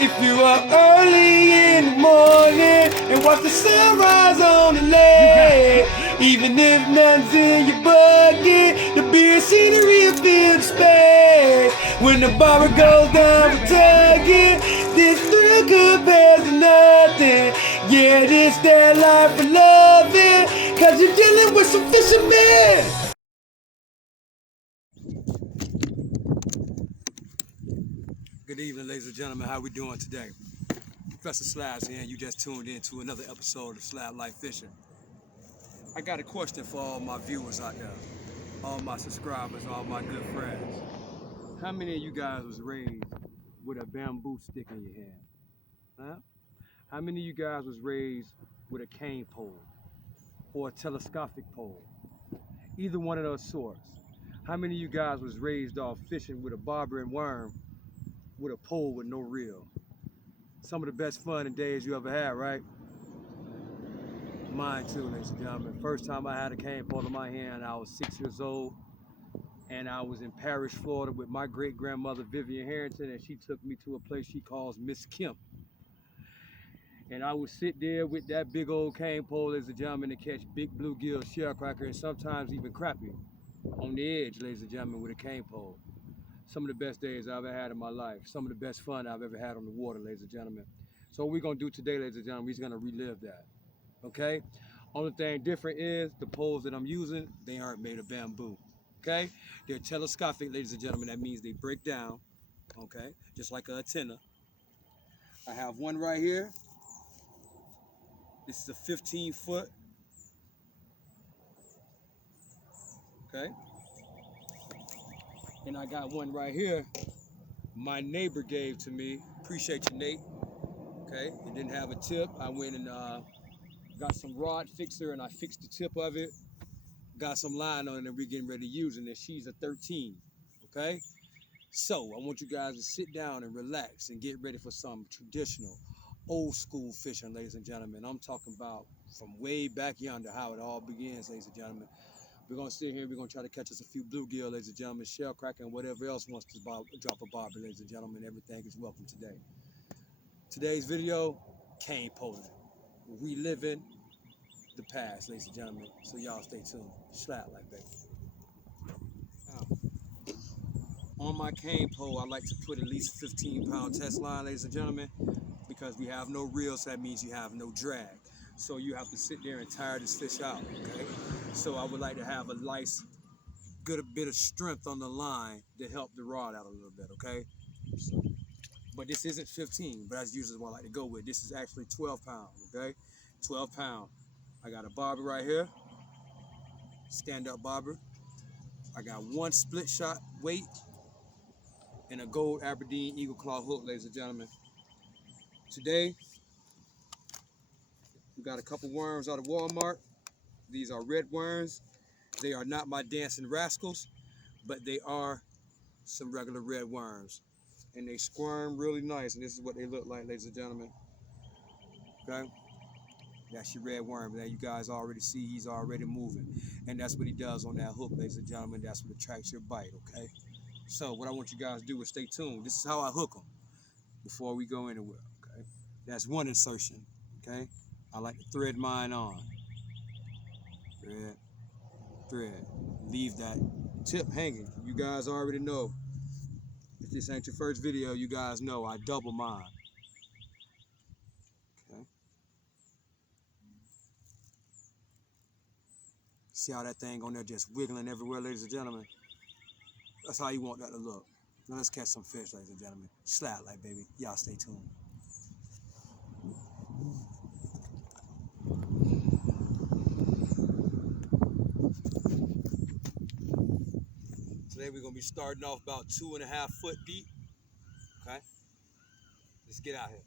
If you are early in the morning and watch the sunrise on the lake, even if nothing's in your bucket, the beer scenery will fill the space. When the bar goes down for tugging, this thrill compares to nothing. Yeah, this that life for loving, cause you're dealing with some fishermen. Good evening, ladies and gentlemen. How we doing today? Professor Slabs here, and you just tuned in to another episode of Slab Life Fishing. I got a question for all my viewers out there, all my subscribers, all my good friends. How many of you guys was raised with a bamboo stick in your hand? Huh? How many of you guys was raised with a cane pole or a telescopic pole? Either one of those sorts. How many of you guys was raised off fishing with a bobber and worm with a pole with no reel? Some of the best fun and days you ever had, right? Mine too, ladies and gentlemen. First time I had a cane pole in my hand, I was 6 years old, and I was in Parrish, Florida with my great-grandmother, Vivian Harrington, and she took me to a place she calls Miss Kemp. And I would sit there with that big old cane pole, ladies and gentlemen, to catch big bluegill, shellcracker, and sometimes even crappie on the edge, ladies and gentlemen, with a cane pole. Some of the best days I've ever had in my life. Some of the best fun I've ever had on the water, ladies and gentlemen. So what we're gonna do today, ladies and gentlemen, we're gonna relive that, okay? Only thing different is the poles that I'm using, they aren't made of bamboo, okay? They're telescopic, ladies and gentlemen. That means they break down, okay? Just like an antenna. I have one right here. This is a 15-foot, okay? And I got one right here my neighbor gave to me. Appreciate you, Nate. Okay, it didn't have a tip. I went and got some rod fixer and I fixed the tip of it. Got some line on it and we're getting ready to use it. And she's a 13, okay? So I want you guys to sit down and relax and get ready for some traditional, old school fishing, ladies and gentlemen. I'm talking about from way back yonder, how it all begins, ladies and gentlemen. We're gonna sit here, we're gonna try to catch us a few bluegill, ladies and gentlemen, shell cracker, and whatever else wants to drop a bobber, ladies and gentlemen. Everything is welcome today. Today's video, cane poling. Reliving the past, ladies and gentlemen. So y'all stay tuned. Slap like baby. Now, on my cane pole, I like to put at least 15-pound test line, ladies and gentlemen, because we have no reel, so that means you have no drag. So you have to sit there and tire this fish out, okay? So I would like to have a nice, good bit of strength on the line to help the rod out a little bit, okay? So, but this isn't 15, but that's usually what I like to go with. This is actually 12 pounds, okay? 12 pounds. I got a bobber right here, stand-up bobber. I got one split shot weight and a gold Aberdeen Eagle Claw hook, ladies and gentlemen. Today, we got a couple worms out of Walmart. These are red worms. They are not my dancing rascals, but they are some regular red worms. And they squirm really nice, and this is what they look like, ladies and gentlemen. Okay? That's your red worm. Now you guys already see he's already moving. And that's what he does on that hook, ladies and gentlemen. That's what attracts your bite, okay? So what I want you guys to do is stay tuned. This is how I hook them before we go anywhere, okay? That's one insertion, okay? I like to thread mine on. Thread, thread. Leave that tip hanging. You guys already know. If this ain't your first video, you guys know I double mine. Okay. See how that thing on there just wiggling everywhere, ladies and gentlemen? That's how you want that to look. Now let's catch some fish, ladies and gentlemen. Slap like baby. Y'all stay tuned. Today we're gonna be starting off about 2.5 foot deep. Okay? Let's get out here.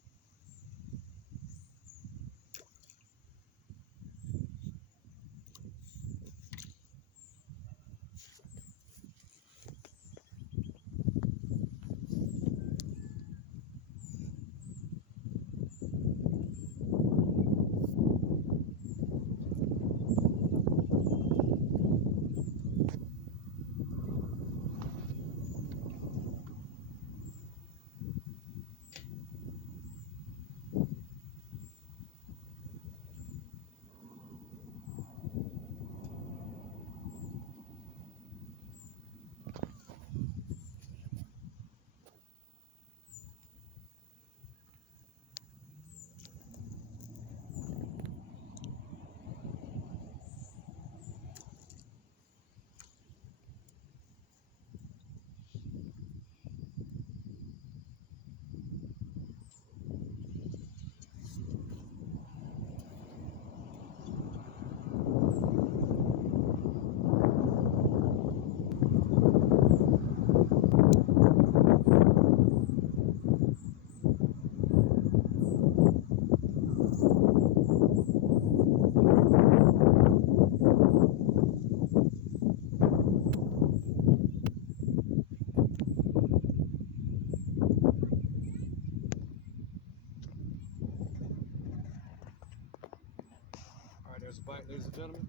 gentlemen.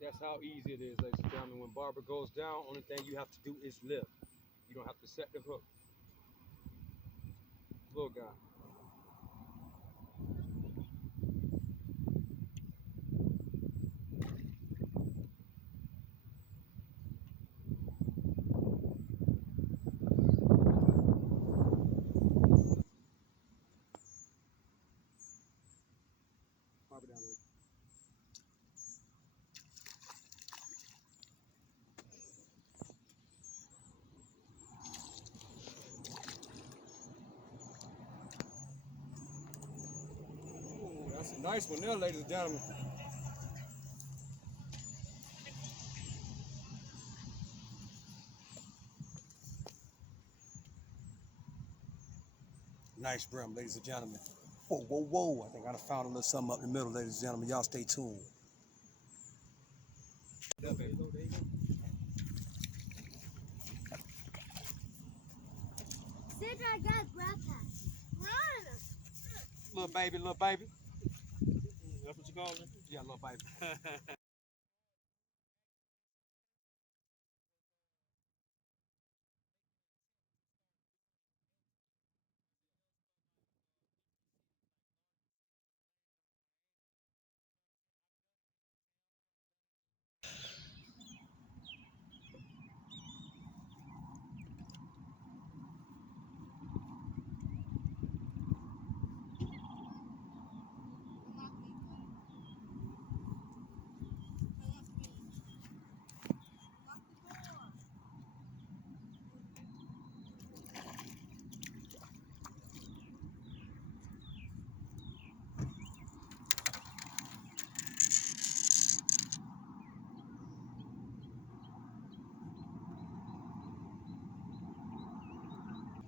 That's how easy it is, ladies and gentlemen. When barber goes down, only thing you have to do is lift. You don't have to set the hook. Little guy. Barber down there. Ooh, that's a nice one there, ladies and gentlemen. Nice brim, ladies and gentlemen. Whoa, whoa, whoa. I think I done found a little something up in the middle, ladies and gentlemen. Y'all stay tuned. Yeah, baby. There you go. Sandra, I got a grab pack. Run! Little baby, little baby. That's what you call it? Yeah, little baby.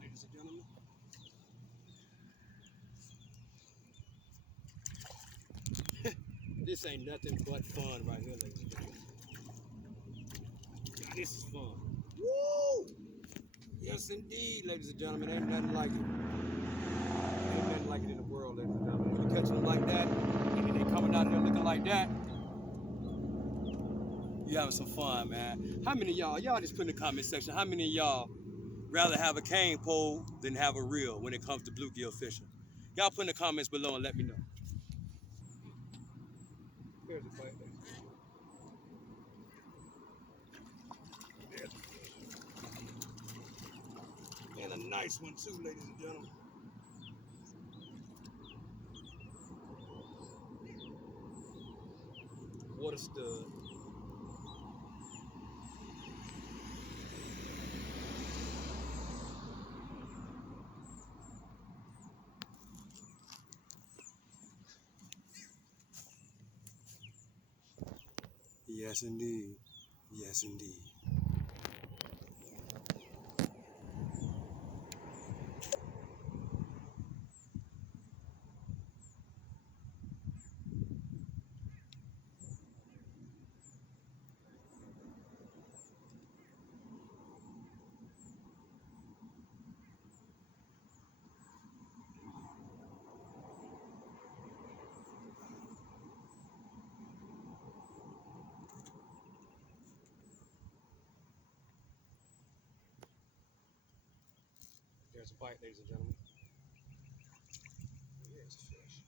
Ladies and gentlemen. This ain't nothing but fun right here, ladies and gentlemen. God, this is fun. Woo! Yes, indeed, ladies and gentlemen. Ain't nothing like it. Ain't nothing like it in the world, ladies and gentlemen. When you catch them like that, and then they coming out here looking like that, you having some fun, man. How many of y'all just put in the comment section, how many of y'all rather have a cane pole than have a reel when it comes to bluegill fishing? Y'all put in the comments below and let me know. There's a bite, ladies. There's a fish. And a nice one too, ladies and gentlemen. Water stud. Yes, indeed. Yes, indeed. There's a bite, ladies and gentlemen. There's a fish.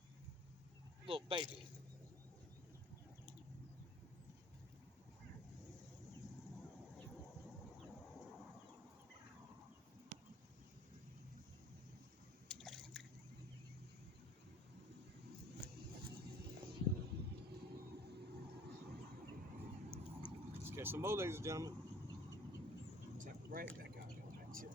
Little baby. Let's catch some more, ladies and gentlemen. Tap it right back out there on that tip.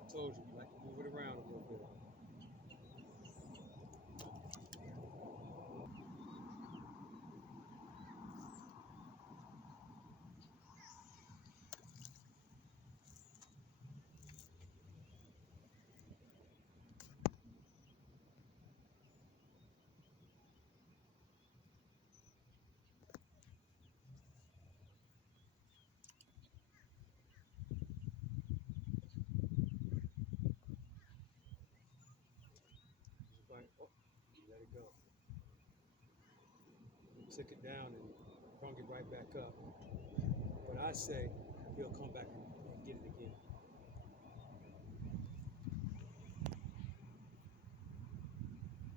I told you, we like to move it around a little bit. took it down and brought it right back up. But I say he'll come back and get it again.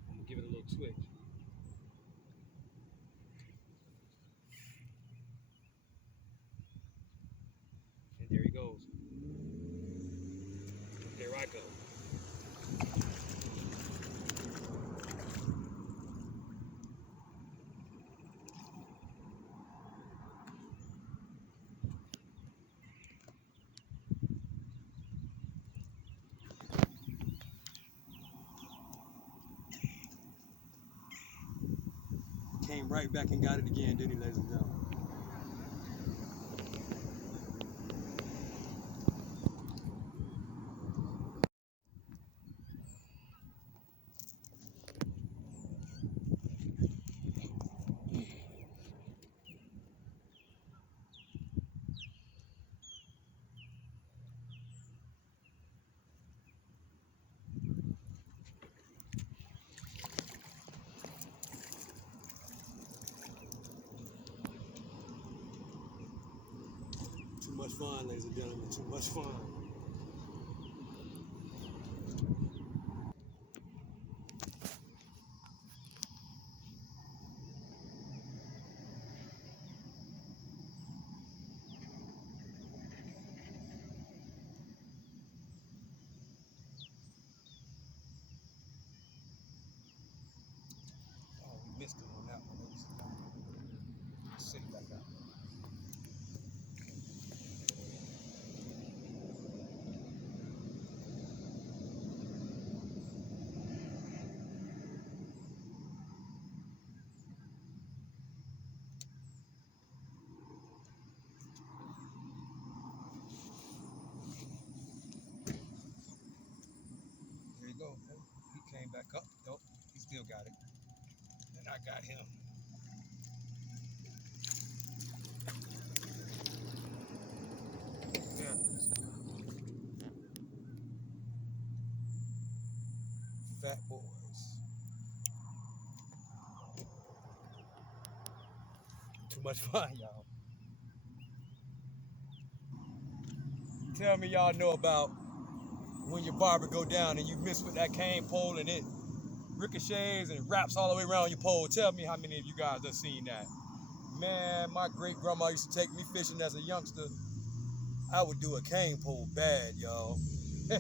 I'm gonna give it a little twitch. And there he goes. There I go. Came right back and got it again, didn't he, ladies and gentlemen? Too much fun, ladies and gentlemen, too much fun. Oh, we missed it on that one, ladies and gentlemen. Sit it back out. There you go. He came back up. Nope, he still got it. And I got him. Yeah. Fat boys. Too much fun, y'all. Tell me y'all know about when your barber go down and you miss with that cane pole and it ricochets and it wraps all the way around your pole. Tell me how many of you guys have seen that. Man, my great grandma used to take me fishing as a youngster. I would do a cane pole bad, y'all. There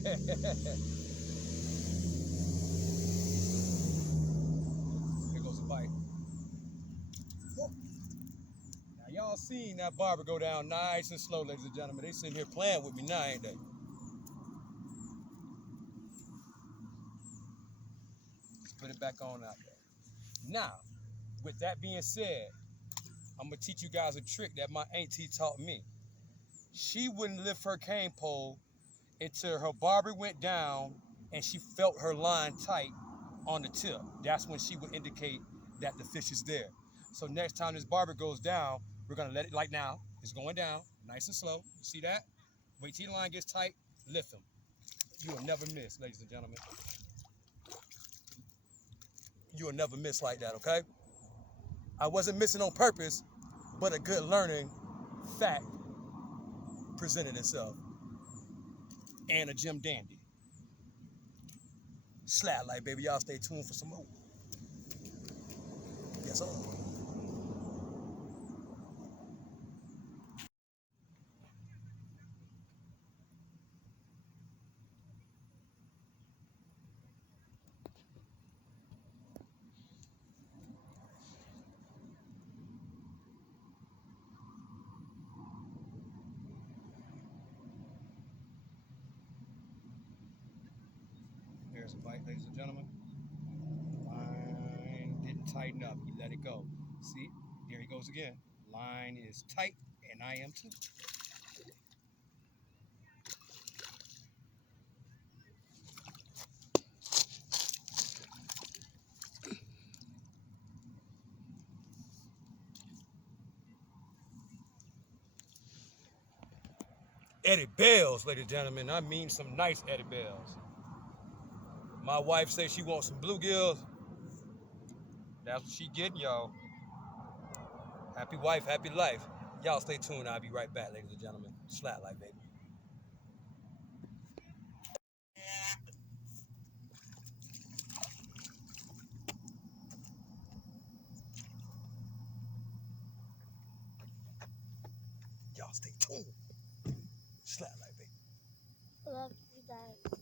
goes a bite. Now y'all seen that barber go down nice and slow, ladies and gentlemen. They sitting here playing with me now, ain't they? Let's put it back on out there. Now, with that being said, I'm gonna teach you guys a trick that my auntie taught me. She wouldn't lift her cane pole until her barber went down and she felt her line tight on the tip. That's when she would indicate that the fish is there. So next time this barber goes down, we're gonna let it, like now, it's going down, nice and slow. You see that? Wait till the line gets tight, lift them. You will never miss, ladies and gentlemen. You will never miss like that, okay? I wasn't missing on purpose, but a good learning fact presented itself. And a Jim Dandy. Slap like, baby, y'all stay tuned for some more. Yes, sir. There's a bite, ladies and gentlemen. Line didn't tighten up. He let it go. See? There he goes again. Line is tight, and I am too. Eddie Bells, ladies and gentlemen. I mean some nice Eddie Bells. My wife says she wants some bluegills. That's what she getting, y'all. Happy wife, happy life. Y'all stay tuned. I'll be right back, ladies and gentlemen. Slat life, baby. Y'all stay tuned. Slat life, baby. Love you guys.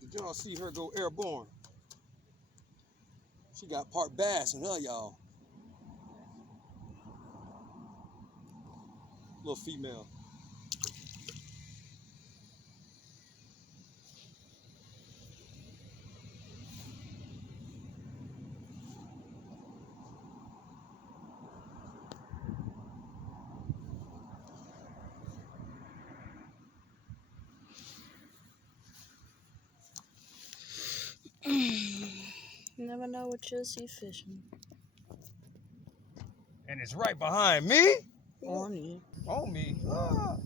Did y'all see her go airborne? She got part bass in her, y'all. Little female. You never know what you'll see fishing. And it's right behind me. On you. On me. Ah.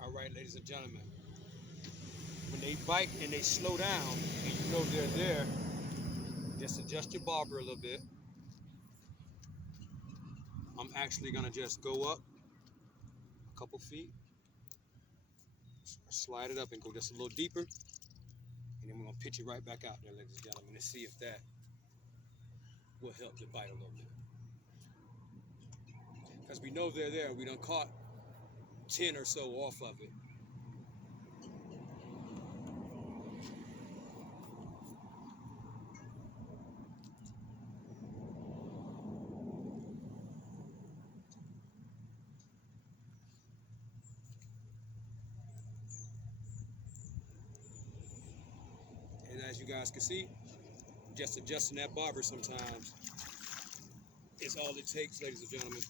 All right, ladies and gentlemen. When they bite and they slow down, and you know they're there, just adjust your bobber a little bit. I'm actually gonna just go up a couple feet, slide it up and go just a little deeper, and then we're gonna pitch it right back out there, ladies and gentlemen, and see if that will help the bite a little bit. Because we know they're there. We done caught 10 or so off of it. And as you guys can see, just adjusting that bobber sometimes is all it takes, ladies and gentlemen,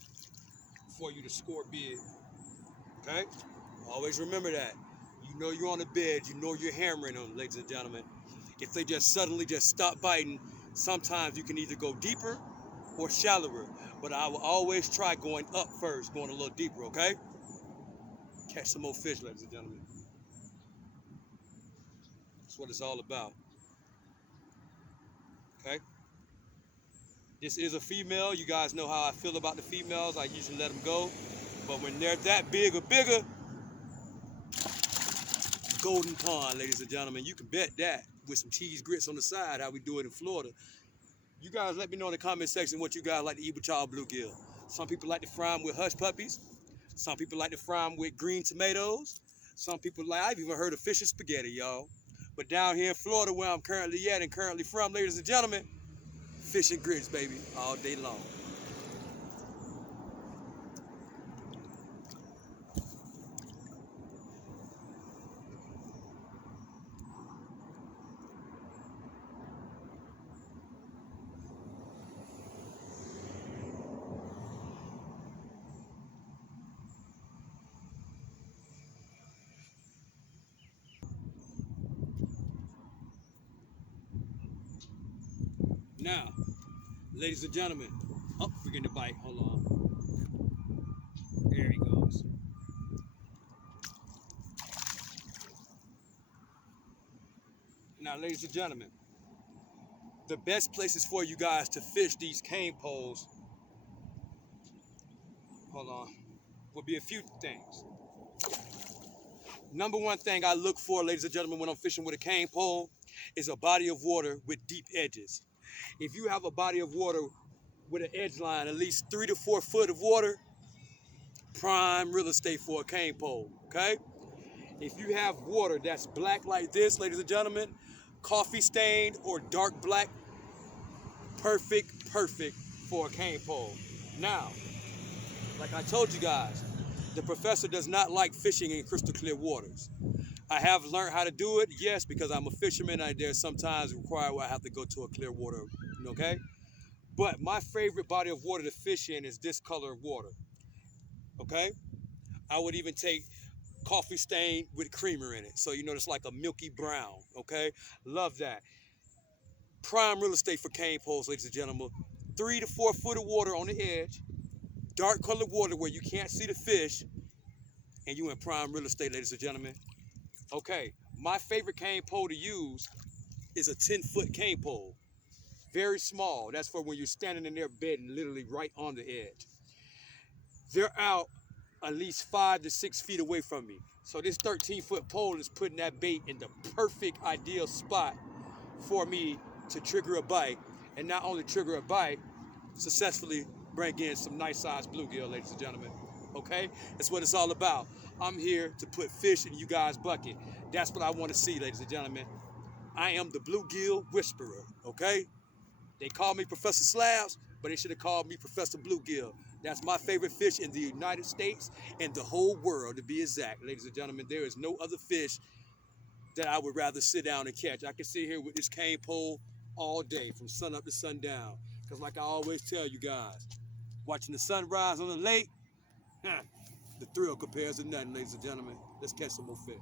for you to score big. Okay? Always remember that. You know you're on the bed, you know you're hammering them, ladies and gentlemen. If they just suddenly just stop biting, sometimes you can either go deeper or shallower. But I will always try going up first, going a little deeper, okay? Catch some more fish, ladies and gentlemen. That's what it's all about. Okay? This is a female. You guys know how I feel about the females. I usually let them go. But when they're that big or bigger, golden pond, ladies and gentlemen. You can bet that with some cheese grits on the side, how we do it in Florida. You guys let me know in the comment section what you guys like to eat with y'all bluegill. Some people like to fry them with hush puppies. Some people like to fry them with green tomatoes. Some people like, I've even heard of fish and spaghetti, y'all. But down here in Florida, where I'm currently at and currently from, ladies and gentlemen, fish and grits, baby, all day long. Now, ladies and gentlemen, oh, we're getting a bite. Hold on. There he goes. Now, ladies and gentlemen, the best places for you guys to fish these cane poles, hold on, will be a few things. Number one thing I look for, ladies and gentlemen, when I'm fishing with a cane pole is a body of water with deep edges. If you have a body of water with an edge line, at least 3 to 4 foot of water, prime real estate for a cane pole, okay? If you have water that's black like this, ladies and gentlemen, coffee stained or dark black, perfect for a cane pole. Now, like I told you guys, the professor does not like fishing in crystal clear waters. I have learned how to do it, yes, because I'm a fisherman. There's sometimes required where I have to go to a clear water, okay? But my favorite body of water to fish in is this color of water, okay? I would even take coffee stain with creamer in it. So you know it's like a milky brown, okay? Love that. Prime real estate for cane poles, ladies and gentlemen. 3 to 4 foot of water on the edge, dark colored water where you can't see the fish, and you in prime real estate, ladies and gentlemen. Okay, my favorite cane pole to use is a 10-foot cane pole. Very small. That's for when you're standing in their bed and literally right on the edge. They're out at least 5 to 6 feet away from me. So this 13-foot pole is putting that bait in the perfect ideal spot for me to trigger a bite. And not only trigger a bite, successfully bring in some nice sized bluegill, ladies and gentlemen. Okay? That's what it's all about. I'm here to put fish in you guys' bucket. That's what I want to see, ladies and gentlemen. I am the bluegill whisperer, okay? They call me Professor Slabs, but they should have called me Professor Bluegill. That's my favorite fish in the United States and the whole world, to be exact. Ladies and gentlemen, there is no other fish that I would rather sit down and catch. I can sit here with this cane pole all day, from sun up to sundown. Because like I always tell you guys, watching the sunrise on the lake, the thrill compares to nothing, ladies and gentlemen. Let's catch some more fish.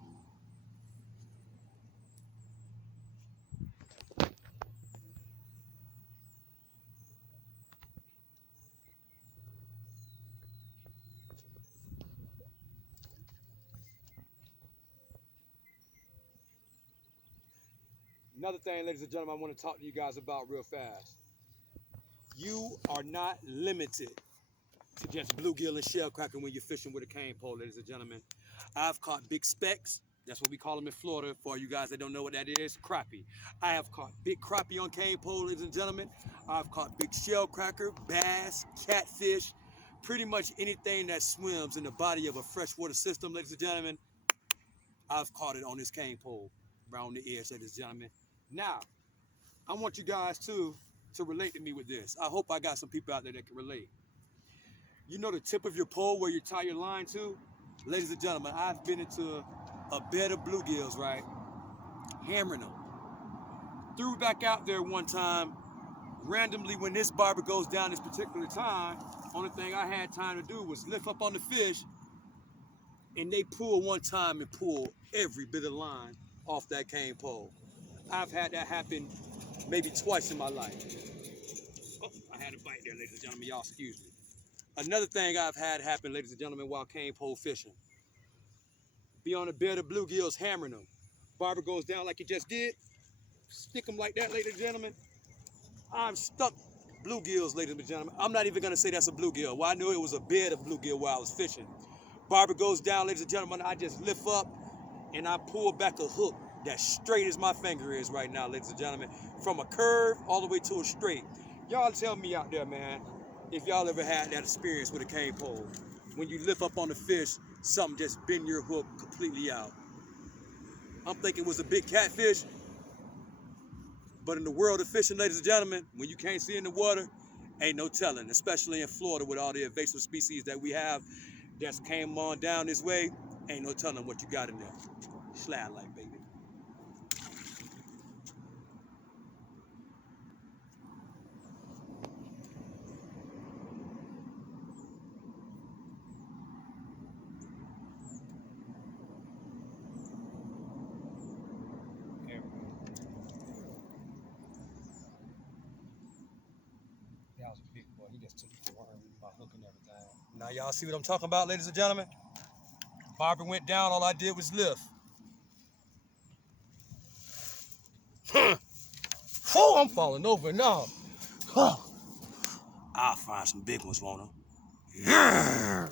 Another thing, ladies and gentlemen, I want to talk to you guys about real fast. You are not limited to just bluegill and shell cracking when you're fishing with a cane pole, ladies and gentlemen. I've caught big specks. That's what we call them in Florida. For you guys that don't know what that is, crappie. I have caught big crappie on cane pole, ladies and gentlemen. I've caught big shell cracker, bass, catfish, pretty much anything that swims in the body of a freshwater system, ladies and gentlemen. I've caught it on this cane pole around the edge, ladies and gentlemen. Now, I want you guys to relate to me with this. I hope I got some people out there that can relate. You know the tip of your pole where you tie your line to? Ladies and gentlemen, I've been into a bed of bluegills, right? Hammering them. Threw back out there one time, randomly when this barber goes down this particular time, only thing I had time to do was lift up on the fish, and they pull one time and pull every bit of line off that cane pole. I've had that happen maybe twice in my life. Oh, I had a bite there, ladies and gentlemen. Y'all excuse me. Another thing I've had happen, ladies and gentlemen, while cane pole fishing. Be on a bed of bluegills hammering them. Barber goes down like he just did. Stick them like that, ladies and gentlemen. I've stuck bluegills, ladies and gentlemen. I'm not even gonna say that's a bluegill. Well, I knew it was a bed of bluegill while I was fishing. Barber goes down, ladies and gentlemen. I just lift up and I pull back a hook that's straight as my finger is right now, ladies and gentlemen. From a curve all the way to a straight. Y'all tell me out there, man, if y'all ever had that experience with a cane pole. When you lift up on the fish, something just bend your hook completely out. I'm thinking it was a big catfish, but in the world of fishing, ladies and gentlemen, when you can't see in the water, ain't no telling, especially in Florida with all the invasive species that we have that's came on down this way, ain't no telling what you got in there. Slide like, baby. Now y'all see what I'm talking about, ladies and gentlemen? Bobber went down, all I did was lift. Oh, I'm falling over now. Huh. I'll find some big ones, won't I? Yeah.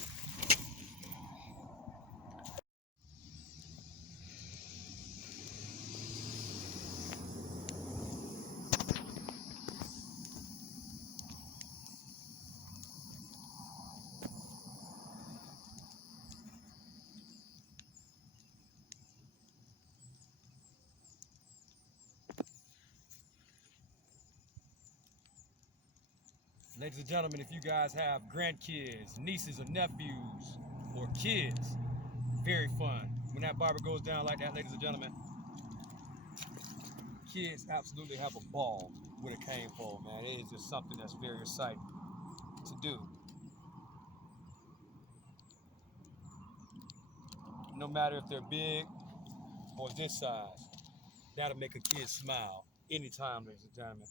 Ladies and gentlemen, if you guys have grandkids, nieces or nephews, or kids, very fun. When that barber goes down like that, ladies and gentlemen, kids absolutely have a ball with a cane pole, man. It is just something that's very exciting to do. No matter if they're big or this size, that'll make a kid smile anytime, ladies and gentlemen.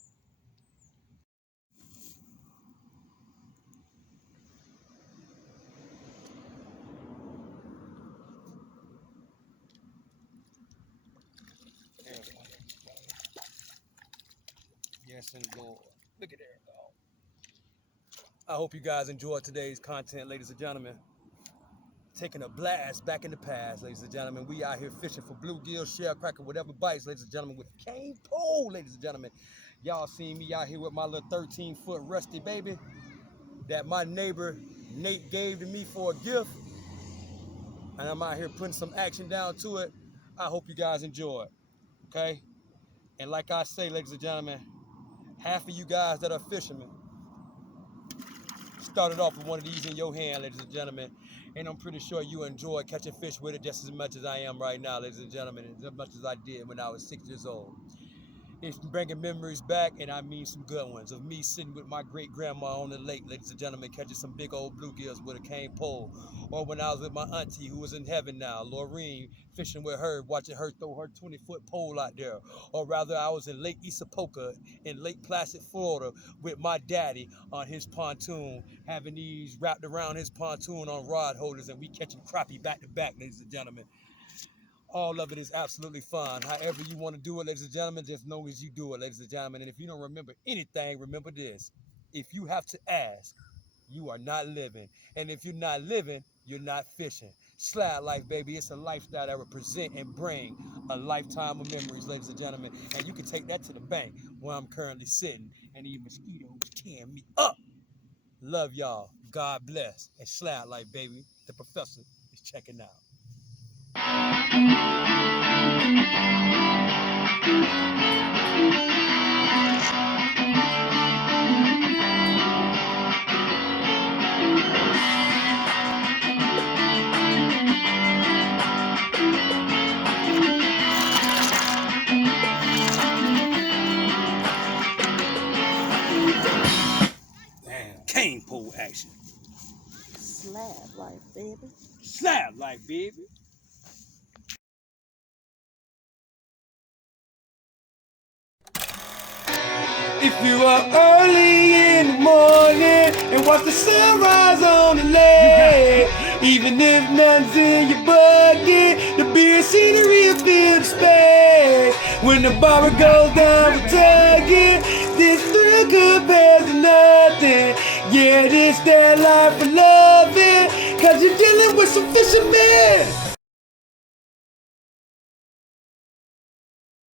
Yes, and Lord. Look at there, dog. I hope you guys enjoyed today's content, ladies and gentlemen. Taking a blast back in the past, ladies and gentlemen. We out here fishing for bluegill, shell cracker, whatever bites, ladies and gentlemen, with cane pole, ladies and gentlemen. Y'all seen me out here with my little 13-foot rusty baby that my neighbor Nate gave to me for a gift. And I'm out here putting some action down to it. I hope you guys enjoy it, okay? And like I say, ladies and gentlemen, half of you guys that are fishermen started off with one of these in your hand, ladies and gentlemen, and I'm pretty sure you enjoy catching fish with it just as much as I am right now, ladies and gentlemen, as much as I did when I was 6 years old. It's bringing memories back, and I mean some good ones, of me sitting with my great-grandma on the lake, ladies and gentlemen, catching some big old bluegills with a cane pole. Or when I was with my auntie, who is in heaven now, Laureen, fishing with her, watching her throw her 20-foot pole out there. Or rather, I was in Lake Isapoka in Lake Placid, Florida, with my daddy on his pontoon, having these wrapped around his pontoon on rod holders, and we catching crappie back to back, ladies and gentlemen. All of it is absolutely fun. However you want to do it, ladies and gentlemen, just know as you do it, ladies and gentlemen. And if you don't remember anything, remember this. If you have to ask, you are not living. And if you're not living, you're not fishing. Slide life, baby. It's a lifestyle that will present and bring a lifetime of memories, ladies and gentlemen. And you can take that to the bank where I'm currently sitting. And these mosquitoes tearing me up. Love y'all. God bless. And slide life, baby. The professor is checking out. Damn, cane pole action. Slab life, baby. Slab life, baby. If you are early in the morning and watch the sunrise on the lake, even if none's in your bucket, the beer scenery will fill the space. When the barber goes down for tugging, this thrill compares to nothing. Yeah, this that life for loving, 'cause you're dealing with some fishermen.